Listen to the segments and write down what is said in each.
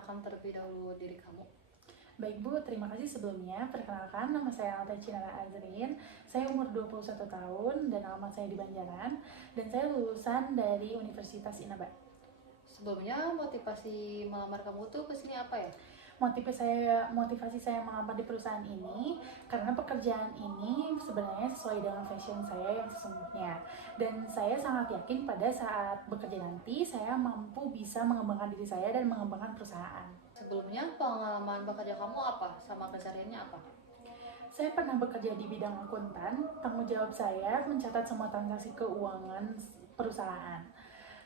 memperkenalkan terlebih dahulu diri kamu? Baik Bu, terima kasih sebelumnya. Perkenalkan, nama saya Alta Cinara Azrin. Saya umur 21 tahun dan alamat saya di Banjaran. Dan saya lulusan dari Universitas Inaba. Sebelumnya motivasi melamar kamu tuh kesini apa ya? Motivasi saya melamar di perusahaan ini karena pekerjaan ini sebenarnya sesuai dengan passion saya yang sesungguhnya. Dan saya sangat yakin pada saat bekerja nanti saya mampu bisa mengembangkan diri saya dan mengembangkan perusahaan. Sebelumnya pengalaman bekerja kamu apa? Sama kesehariannya apa? Saya pernah bekerja di bidang akuntan. Tanggung jawab saya mencatat semua transaksi keuangan perusahaan.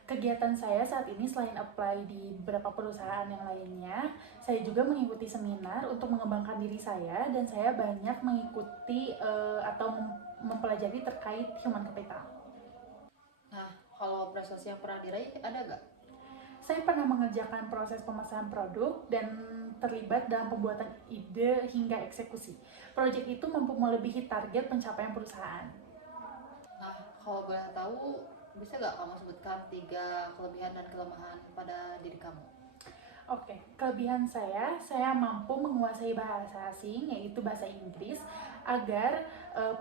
Kegiatan saya saat ini selain apply di beberapa perusahaan yang lainnya, saya juga mengikuti seminar untuk mengembangkan diri saya dan saya banyak mengikuti atau mempelajari terkait human capital. Nah, kalau prestasi yang pernah diraih ada gak? Saya pernah mengerjakan proses pemesanan produk dan terlibat dalam pembuatan ide hingga eksekusi. Proyek itu mampu melebihi target pencapaian perusahaan. Nah, kalau boleh tahu, bisa gak kamu sebutkan 3 kelebihan dan kelemahan pada diri kamu? Oke, kelebihan saya mampu menguasai bahasa asing, yaitu bahasa Inggris, agar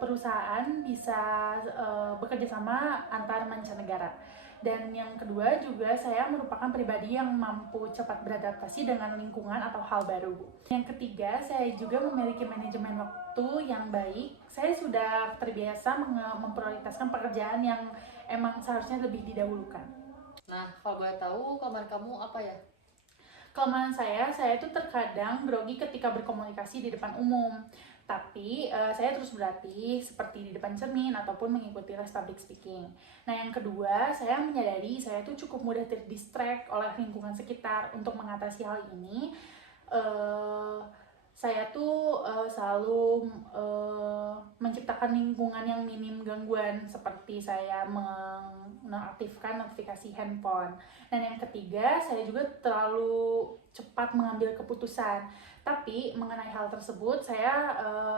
perusahaan bisa bekerja sama antar mancanegara. Dan yang kedua juga saya merupakan pribadi yang mampu cepat beradaptasi dengan lingkungan atau hal baru. Yang ketiga, saya juga memiliki manajemen waktu yang baik. Saya sudah terbiasa memprioritaskan pekerjaan yang emang seharusnya lebih didahulukan. Nah, kalau boleh tahu kelemahan kamu apa ya? Kelemahan saya itu terkadang grogi ketika berkomunikasi di depan umum. Tapi saya terus berlatih seperti di depan cermin ataupun mengikuti les public speaking. Nah yang kedua, saya menyadari saya itu cukup mudah terdistract oleh lingkungan sekitar. Untuk mengatasi hal ini, saya tuh selalu menciptakan lingkungan yang minim gangguan, seperti saya mengaktifkan notifikasi handphone. Dan yang ketiga, saya juga terlalu cepat mengambil keputusan. Tapi mengenai hal tersebut, saya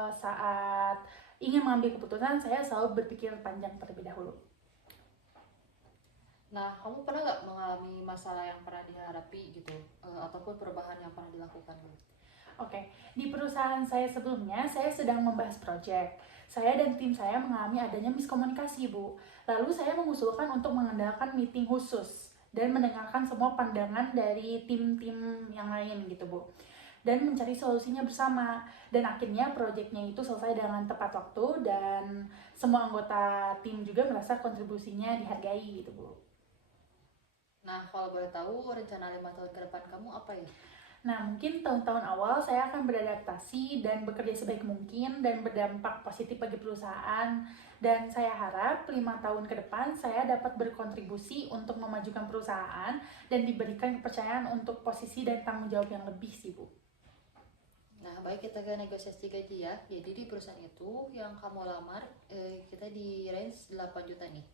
saat ingin mengambil keputusan, saya selalu berpikir panjang terlebih dahulu. Nah, kamu pernah gak mengalami masalah yang pernah dihadapi gitu? Ataupun perubahan yang pernah dilakukan? Oke, di perusahaan saya sebelumnya, saya sedang membahas proyek. Saya dan tim saya mengalami adanya miskomunikasi, Bu. Lalu saya mengusulkan untuk mengandalkan meeting khusus dan mendengarkan semua pandangan dari tim-tim yang lain gitu, Bu. Dan mencari solusinya bersama. Dan akhirnya proyeknya itu selesai dengan tepat waktu dan semua anggota tim juga merasa kontribusinya dihargai gitu, Bu. Nah, kalau boleh tahu rencana 5 tahun ke depan kamu apa ya? Nah, mungkin tahun-tahun awal saya akan beradaptasi dan bekerja sebaik mungkin dan berdampak positif bagi perusahaan. Dan saya harap 5 tahun ke depan saya dapat berkontribusi untuk memajukan perusahaan dan diberikan kepercayaan untuk posisi dan tanggung jawab yang lebih sih, Bu. Nah, baik kita ke negosiasi gaji ya. Jadi di perusahaan itu yang kamu lamar, kita di range 8 juta nih.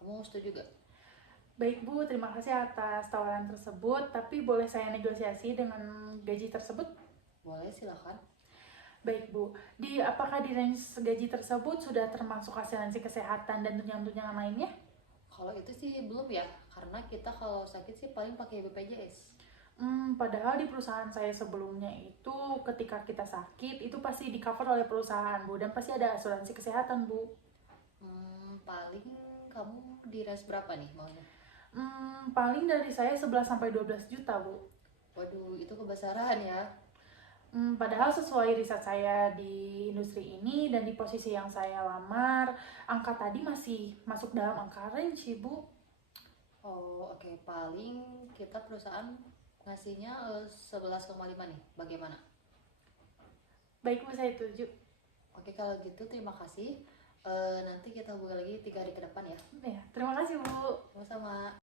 Kamu setuju gak? Baik Bu, terima kasih atas tawaran tersebut, tapi boleh saya negosiasi dengan gaji tersebut? Boleh, silakan. Baik Bu, apakah di range gaji tersebut sudah termasuk asuransi kesehatan dan tunjangan-tunjangan lainnya? Kalau itu sih belum ya, karena kita kalau sakit sih paling pakai BPJS. Padahal di perusahaan saya sebelumnya itu ketika kita sakit itu pasti di cover oleh perusahaan Bu, dan pasti ada asuransi kesehatan Bu. Paling kamu di range berapa nih maunya? Paling dari saya 11 sampai 12 juta Bu. Waduh, itu kebesaran ya. Padahal sesuai riset saya di industri ini dan di posisi yang saya lamar, angka tadi masih masuk dalam angka range sih Bu. Oh, oke. Paling kita perusahaan ngasihnya 11,5 nih. Bagaimana? Baik Bu, saya setuju. Oke, kalau gitu terima kasih. Nanti kita hubungi lagi 3 hari ke depan ya. Ya, terima kasih Bu. Sama-sama.